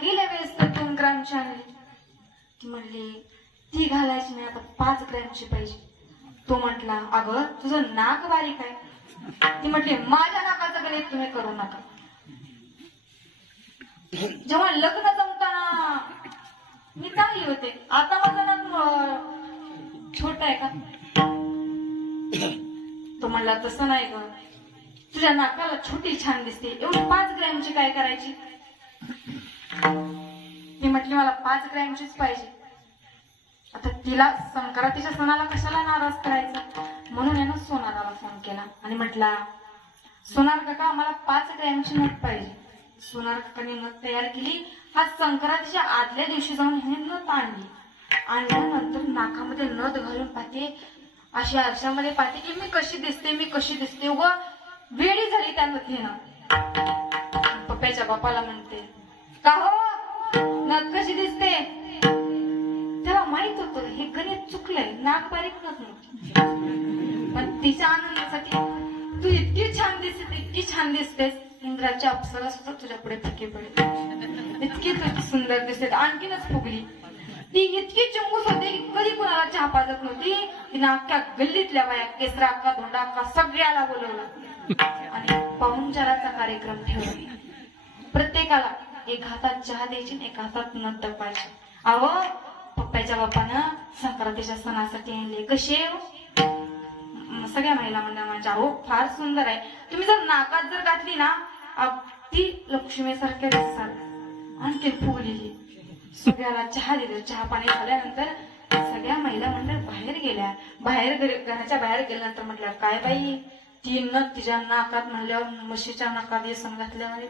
गेल्या वेळेस तर 2 ग्रामची आणली. ती म्हणली ती घालायची नाही, आता 5 ग्रॅमची पाहिजे. तो म्हटला अगं तुझं नाक बारीक आहे. ती म्हटली माझ्या नाकाचं गणित तुम्ही करू नका. जेव्हा लग्न जमताना मी चांगली होते, आता माझं नाक छोट आहे का? तो म्हणला तसं नाही ग, तुझ्या नाकाला छोटी छान दिसते, एवढी 5 ग्रॅमची काय करायची? मी म्हटली मला 5 ग्रॅमचीच पाहिजे. आता तिला संक्रांतीच्या सणाला कशाला नाराज करायचं, म्हणून यानं सोनाराला फोन केला आणि म्हटला सोनार काका मला 5 ग्रॅमची नथ पाहिजे. सोनार काकाने नथ तयार केली. आज संक्रांतीच्या आदल्या दिवशी जाऊन हे नथ आणली. आणल्यानंतर नाकामध्ये नथ घालून पाहते, अशी आरशामध्ये पाहते की मी कशी दिसते व वेळी झाली त्या नथीनं. पप्प्याच्या बापाला म्हणते का हो नथ कशी दिसते? त्याला माहित होतं हे गणित चुकलंय, नाक बारीक नथ नव्हती. पण तिच्या आनंदासाठी तू इतकी छान दिसतेस, इंद्राच्या अप्सरा सुद्धा तुझ्या पुढे फिके पडले, इतकी सुंदर दिसते. आणखीनच फुगली. ती इतकी चिंगूस होते की कधी कुणाला चहा पाजत नव्हती. तिने अख्ख्या गल्लीतल्या बाया, केसरा अक्का, धोंडा अक्का सगळ्याला बोलवलं आणि पाहुणचाराचा कार्यक्रम ठेवला. प्रत्येकाला एक हातात चहा द्यायची, एक हातात नथ पाहिजे. अहो पप्प्याच्या बापानं संक्रांतीच्या सणासाठी आणले. कसे सगळ्या महिला म्हणल्या माझ्या अहो फार सुंदर आहे, तुम्ही जर नाकात जर घातली ना अगदी लक्ष्मीसारख्या दिसतात. आणखी फुगलेली. सगळ्याला चहा दिलं. चहा पाणी झाल्यानंतर सगळ्या महिला मंडळ बाहेर गेल्या. घराच्या बाहेर गेल्यानंतर म्हटलं काय बाई ती नथ तिच्या नाकात म्हणल्यावर म्हशीच्या नाकात येसन घातल्यावर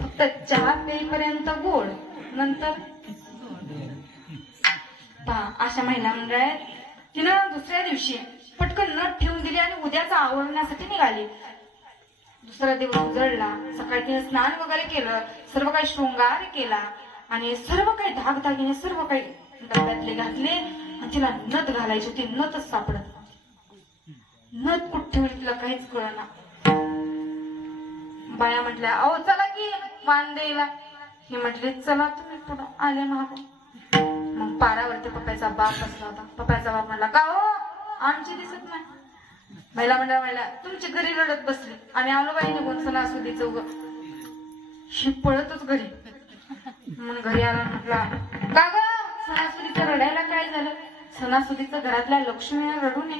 फक्त चहा पेपर्यंत गोड, नंतर पहा अशा महिला मंडळ आहेत. तिनं दुसऱ्या दिवशी पटकन नथ ठेवून दिली आणि उद्याचा आवरण्यासाठी निघाली. दुसरा दिवस उजळला. सकाळी तिने स्नान वगैरे केलं, सर्व काही शृंगार केला आणि सर्व काही दागदागिने सर्व काही डब्यातले घातले आणि तिला नथ घालायची होती. नथच सापडत नव्हती. नथ कुठे ठेवली तिला काहीच कळना. बाया म्हटल्या, अहो चला की वाण द्यायला. ही म्हटली, चला तुम्ही पुढं आले मागून. मग पारावरती पप्पाचा बाप बसला होता. पप्पाचा बाप म्हणला, का हो आमची दिसत नाही. महिला मंडळ म्हणल्या, तुमची घरी रडत बसली आणि आलो बाई निघून सणासुदीचं उग. ही पळतच घरी. मग घरी आला म्हटला, का ग सणासुदीचं रडायला काय झालं? सणासुदीचं घरातल्या लक्ष्मीने रडू नये.